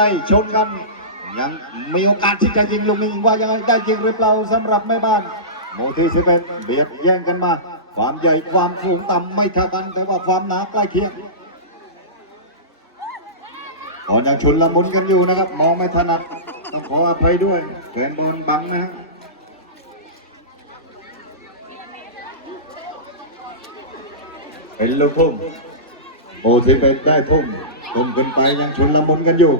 ไปชนกัน ยังมีโอกาสที่จะยิงลูกนี้ว่ายังไงได้จริงหรือเปล่าสำหรับแม่บ้านหมู่ที่สิบเอ็ดเบียดแย่งกันมา ความใหญ่ความสูงต่ำไม่เท่ากัน แต่ว่าความหนาใกล้เคียงตอนยังชุนละมุนกันอยู่นะครับ มองไม่ถนัด ต้องขออภัยด้วยแฟนบอลบังนะฮะเป็นลูกทุ่งโอทีเป็นได้ทุ่มทุ่มขึ้นไปยังชุนละมุนกันอยู่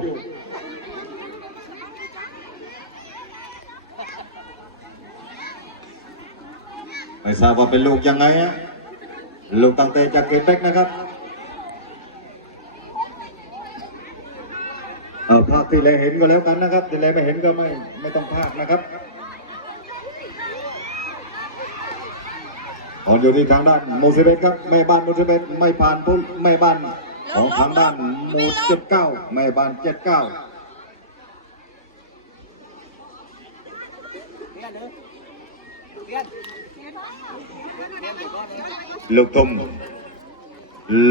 ไม่ทราบว่าเป็นลูกยังไงฮะลูกตั้งแต่จากเกตเบ็กนะครับเอาภาพที่แลเห็นก็แล้วกันนะครับที่แลไม่เห็นก็ไม่ไม่ต้องภาคนะครับผลอยู่ที่ทางด้านโมซิเบตครับแม่บ้านโมซิเบตไม่ผ่านพุ่นแม่บ้านของทางด้านโมเจ็ดเก้าแม่บ้านเจ็ดเก้า ลูกทุ่ม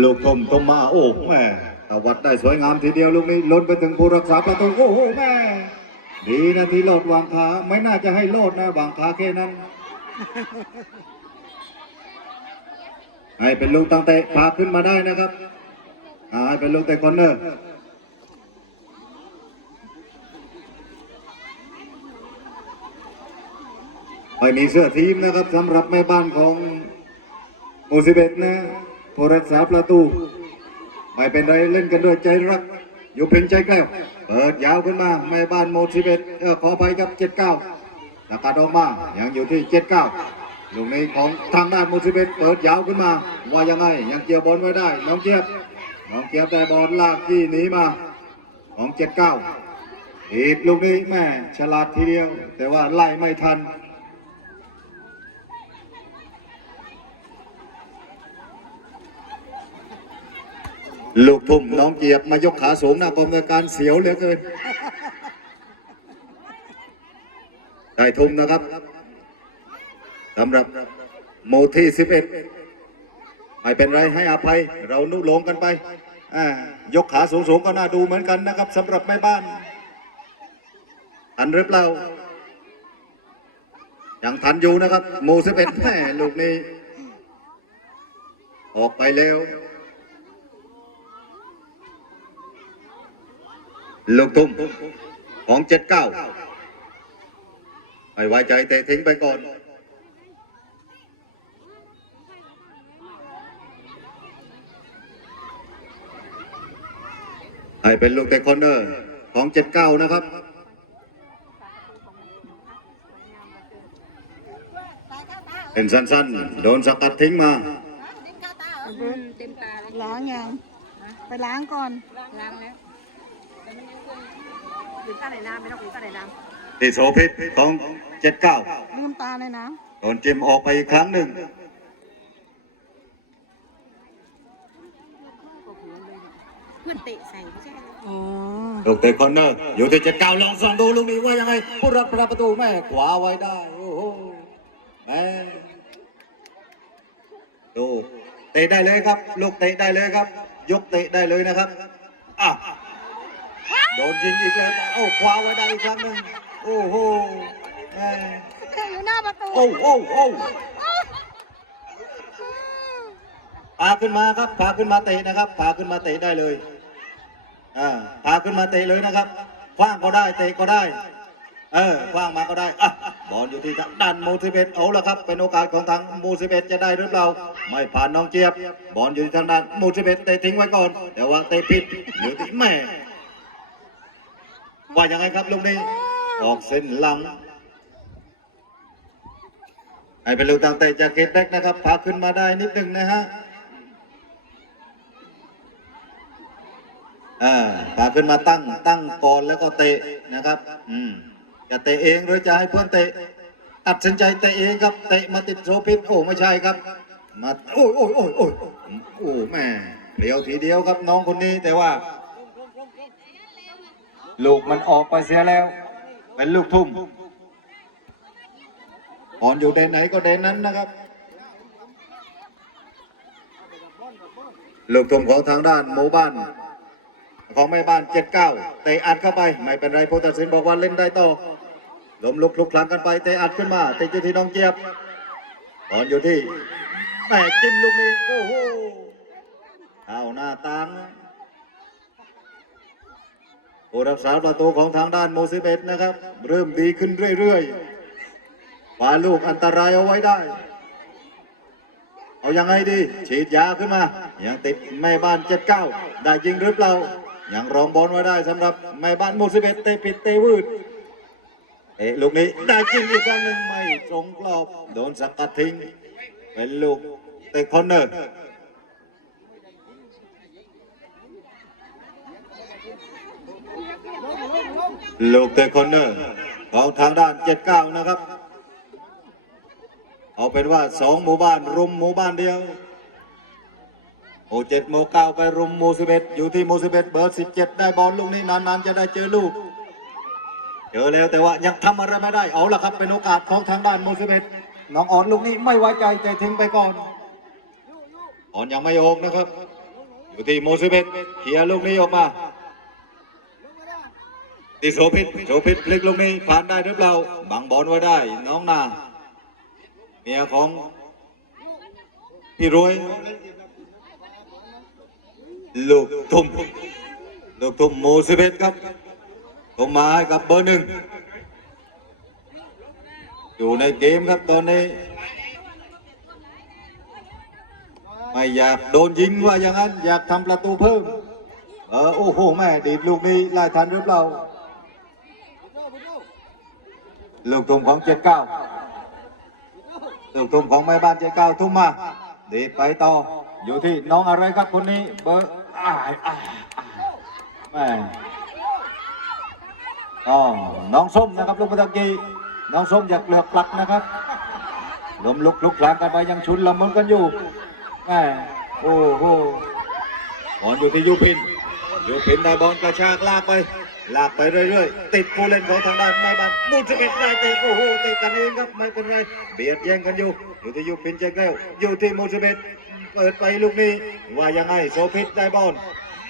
ลูกทุ่มต้มมาโอ้แม่ตวัดได้สวยงามทีเดียวลูกนี้ล้นไปถึงผู้รักษาประตูโอ้โหแม่ ดีนะที่โลดวางขาไม่น่าจะให้โลดนะวางขาแค่นั้น ให้เป็นลูกตั้งเตะพาขึ้นมาได้นะครับให้เป็นลูกเตะคอนเนอร์ ไม่มีเสื้อทีมนะครับสำหรับแม่บ้านของโอซิเบตนะผู้รักษาประตู ไม่เป็นไรเล่นกันด้วยใจรัก อยู่เพ่งใจแก้ว เปิดยาวขึ้นมาแม่บ้านโมซิเบตเออขอไปครับเจ็ดเก้าสกัดออกมายังอยู่ที่เจ็ดเก้าลูกนี้ของทางด้านโมซิเบตเปิดยาวขึ้นมา ว่ายังไง ยังเกี่ยวบอลไว้ได้ น้องเจี๊ยบน้องเจี๊ยบได้บอลลากที่หนีมาของเจ็ดเก้าอีกลูกนี้แม่ฉลาดทีเดียว แต่ว่าไล่ไม่ทัน ลูกทุ่มน้องเกียบมายกขาสูงหน้ากรมการเสียวเหลือเกิน ได้ทุ่มนะครับสำหรับโมที่สิบเอ็ดไม่เป็นไรให้อภัย เรานุโลงกันไปยกขาสูงๆก็น่าดูเหมือนกันนะครับสำหรับแม่บ้าน ทันหรือเปล่ายังทันอยู่นะครับ โมสิบเอ็ดแม่ลูกนี้ ออกไปแล้ว ลูกทุ่มของเจ็ดเก้าไม่ไว้ใจเตะทิ้งไปก่อน ให้เป็นลูกเตะคอนเนอร์ของเจ็ดเก้านะครับเป็นสั้นๆ โดนสกัดทิ้งมาอืมเต็มตาแล้วล้างยัง ไปล้างก่อน ล้างแล้ว แต่มันยังคงถึงตาไหนน้ำไม่ต้องถึงตาไหนน้ำที่โสพิษของเจ็ดเก้าลืมตาเลยนะโดนจิ้มออกไปอีกครั้งหนึ่งเพื่อนเตะใส่ไม่ใช่เหรออ๋อลูกเตะคอนเนอร์ อยู่ที่เจ็ดเก้าลองส่องดูลูกนี้ว่ายังไง ผู้รับประตูแม่ขวาไว้ได้ โอ้โหแม่ดูเตะได้เลยครับ ลูกเตะได้เลยครับ ยกเตะได้เลยนะครับอะ โดนยิงอีกแล้วโอ้ขวาไว้ได้อีกครั้งหนึ่งโอ้โหแม่แค่อยู่หน้าประตูโอ้โอ้โอ้พาขึ้นมาครับพาขึ้นมาเตะนะครับพาขึ้นมาเตะได้เลยอ่าพาขึ้นมาเตะเลยนะครับคว้างก็ได้เตะก็ได้ เออคว้างมาก็ได้อะบอลอยู่ที่ทางด้านโมซิเบตเอาละครับเป็นโอกาสของทางโมซิเบตจะได้หรือเปล่าไม่ผ่านน้องเจี๊ยบบอลอยู่ที่ทางด้านโมซิเบตเตะทิ้งไว้ก่อนแต่ว่าเตะผิดอยู่ที่แม่ ว่ายังไงครับลูกนี้ออกเส้นหลังให้เป็นลูกตั้งแต่จากเกตแบ็กนะครับพาขึ้นมาได้นิดหนึ่งนะฮะอ่าพาขึ้นมาตั้งตั้งก่อนแล้วก็เตะนะครับ อืมจะเตะเองหรือจะให้เพื่อนเตะตัดสินใจเตะเองครับเตะมาติดโซพิษโอ้ไม่ใช่ครับ มาโอ้ยโอ้ยโอ้ยโอ้ยโอ้แม่เดียวทีเดียวครับน้องคนนี้แต่ว่า ลูกมันออกไปเสียแล้ว เป็นลูกทุ่มบอลอยู่เดนไหนก็เดนนั้นนะครับ ลูกทุ่มของทางด้านหมู่บ้านของแม่บ้านเจ็ดเก้าเตะอัดเข้าไป ไม่เป็นไรผู้ตัดสินบอกว่าเล่นได้ต่อล้มลุกลุกคลังกันไปเตะอัดขึ้นมาเตะอยู่ที่น้องเจี๊ยบบอลอยู่ที่แม่จิ้มลูกนี้โอ้โหเข้าหน้าตัง ผู้รักษาประตูของทางด้านโมซิเบตนะครับ เริ่มดีขึ้นเรื่อยๆปาลูกอันตรายเอาไว้ได้ เอายังไงดี ฉีดยาขึ้นมา ยังติดแม่บ้านเจ็ดเก้าได้ยิงหรือเปล่า ยังรองบอลไว้ได้สำหรับแม่บ้านโมซิเบตเตะผิดเตะวืดเอะลูกนี้ได้จริงอีกครั้งหนึ่งไม่ตรงกรอบโดนสกัดทิ้งเป็นลูกเตะคอนเนอร์ ลูกเตะคอนเนอร์ของทางด้านเจ็ดเก้านะครับ เอาเป็นว่าสองหมู่บ้านรุมหมู่บ้านเดียวหมู่เจ็ดหมู่เก้าไปรุมหมู่สิบเอ็ดอยู่ที่หมู่สิบเอ็ดเบอร์สิบเจ็ดได้บอลลูกนี้นานๆจะได้เจอลูก เจอแล้วแต่ว่ายังทำอะไรไม่ได้เอาละครับเป็นโอกาสของทางด้านหมู่สิบเอ็ดน้องอ่อนลูกนี้ไม่ไว้ใจแต่ทิ้งไปก่อนอ่อนยังไม่ออกนะครับ อยู่ที่หมู่สิบเอ็ดเคลียร์ลูกนี้ออกมา ที่โสพิษโสพิษพลิกลูกนี้ผ่านได้หรือเปล่าบังบอลไว้ได้ น้องนาเมียของพี่รวย ลูกทุ่มลูกทุ่มหมูสิเอ็ดครับทุ่มมาให้กับเบอร์หนึ่งอยู่ในเกมครับตอนนี้ ไม่อยากโดนยิงว่าอย่างนั้น อยากทำประตูเพิ่ม เออโอ้โหแม่ดีดลูกนี้ไล่ทันหรือเปล่า ลูกทุ่มของเจ็ดเก้าลูกทุ่มของแม่บ้านเจ๊เก้าทุ่มมาดีดไปต่ออยู่ที่น้องอะไรครับคนนี้เบอร์อ้ายอ้ายอ้ายแม่อ๋อน้องส้มนะครับลูกประตะกี้น้องส้มอยากเกลือกปลักนะครับลมลุกลุกหลังกันไปยังชุนละมุนกันอยู่แม่โอ้โหบอลอยู่ที่ยูพินยูพินได้บอลกระชากลากไป ลากไปเรื่อยๆ ติดผู้เล่นของทางด้านแม่บ้านมูลสเก็ตได้เตะโอ้โหเตะกันเองครับไม่เป็นไร เบียดแย่งกันอยู่ อยู่ที่ยูพินแจ็คแล้วอยู่ที่มูลสเก็ตเปิดไปลูกนี้ ว่ายังไงโซพิษได้บอล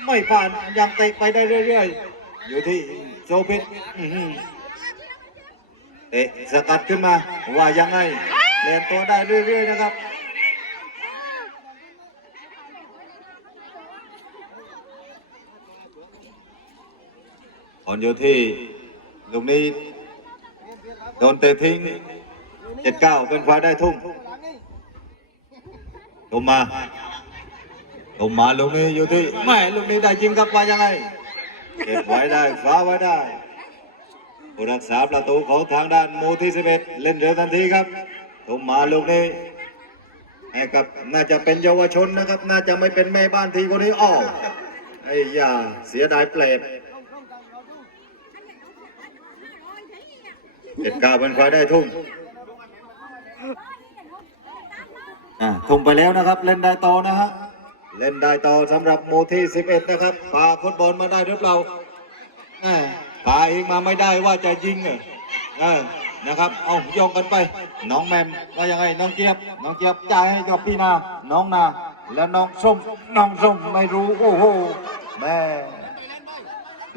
ไม่ผ่านยังเตะไปได้เรื่อยๆ อยู่ที่โซพิษอื้อหือเตะสกัดขึ้นมาว่ายังไงเปลี่ยนตัวได้เรื่อยๆนะครับ ลอยู่ที่ลูกนี้โดนเตะทิ้งเจ็ดเก้าเป็นฝ่ายได้ทุ่มทุ่มมาทุ่มมาลูกนี้อยู่ที่แม่ลูกนี้ได้ยิงกลับมายังไงเก็บไว้ได้ฟ้าไว้ได้ผู้รักษาประตูของทางด้านหมูที่สิบเอ็ดเล่นเร็วทันทีครับทุ่มมาลูกนี้ให้กับน่าจะเป็นเยาวชนนะครับ น่าจะไม่เป็นแม่บ้านทีคนนี้อ้อไอ้ยาเสียดายเปรต เจ็ดเก้าเป็นควายได้ทุ่มอ่าทุ่มไปแล้วนะครับ เล่นได้ต่อนะฮะเล่นได้ต่อสำหรับหมู่ที่11นะครับพาฟุตบอลมาได้หรือเปล่าแหม่พาเองมาไม่ได้ว่าจะยิงเออเออนะครับเอาโยงกันไป น้องแมมว่ายังไงน้องเจี๊ยบน้องเจี๊ยบจ่ายให้กับพี่นาน้องนาแล้วน้องส้มน้องส้มไม่รู้โอ้โหแม่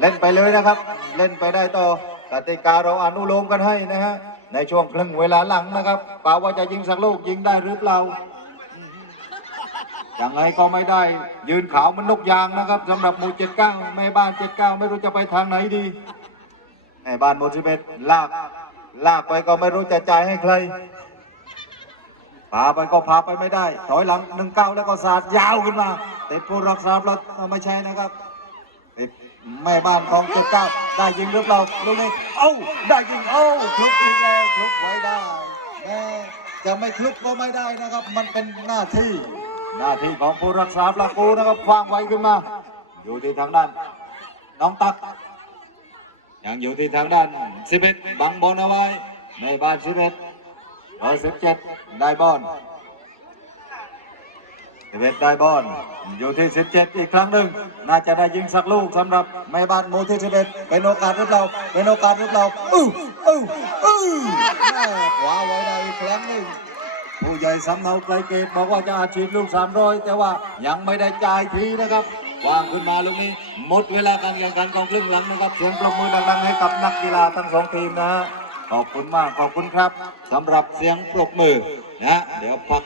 เล่นไปเลยนะครับ เล่นไปได้ต่อ กติกาเราอนุโลมกันให้นะฮะในช่วงครึ่งเวลาหลังนะครับป่าว่าจะยิงสักลูกยิงได้หรือเปล่ายังไงก็ไม่ได้ ยืนขาวมันนกยางนะครับสำหรับหมู่เจ็ดเก้าแม่บ้านเจ็ดเก้าไม่รู้จะไปทางไหนดีแม่บ้านหมู่สิบเอ็ดลาก ลากไปก็ไม่รู้จะจ่ายให้ใครพาไปก็พาไปไม่ได้ ถอยหลังหนึ่งเก้าแล้วก็สาดยาวขึ้นมาติดผู้รักษาประตูไม่ใช่นะครับติด แม่บ้านของเจ็ดเก้าได้ยิงหรือเปล่าลูกนี้เอ้าได้ยิงเอ้าคลุกอีกแล้วคลุกไว้ได้แม่จะไม่คลุกก็ไม่ได้นะครับ มันเป็นหน้าที่ หน้าที่ของผู้รักษาประตูนะครับฟางไว้ขึ้นมา อยู่ที่ทางด้าน น้องตัก ยังอยู่ที่ทางด้านสิบเอ็ดบังบอลเอาไว้ในบ้านสิบเอ็ดเบอร์สิบเจ็ดได้บอล สิเอ็ดได้บอลอยู่ที่17อีกครั้งหนึ่ง น่าจะได้ยิงสักลูกสำหรับแม่บ้านหมูที่สิเอ็เป็นโอกาสรือเปล่าเป็นโอกาสรือเปล่าอู้อู้อู้ขวาไว้ได้อีกครั้งหนึ่งผู้ใหญ่สำเนาไกลเกตบอกว่าจะอาชีพลูก 300 แต่ว่ายังไม่ได้จ่ายทีนะครับวางขึ้นมาลูกนี้ หมดเวลาการแข่งขันของครึ่งหลังนะครับเสียงปรบมือดังๆให้กับนักกีฬาทั้งสองทีมนะขอบคุณมากขอบคุณครับสำหรับเสียงปรบมือนะเดี๋ยวพัก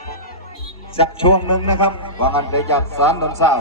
สักช่วงหนึ่งนะครับว่างันไปจากสารดนเศร้า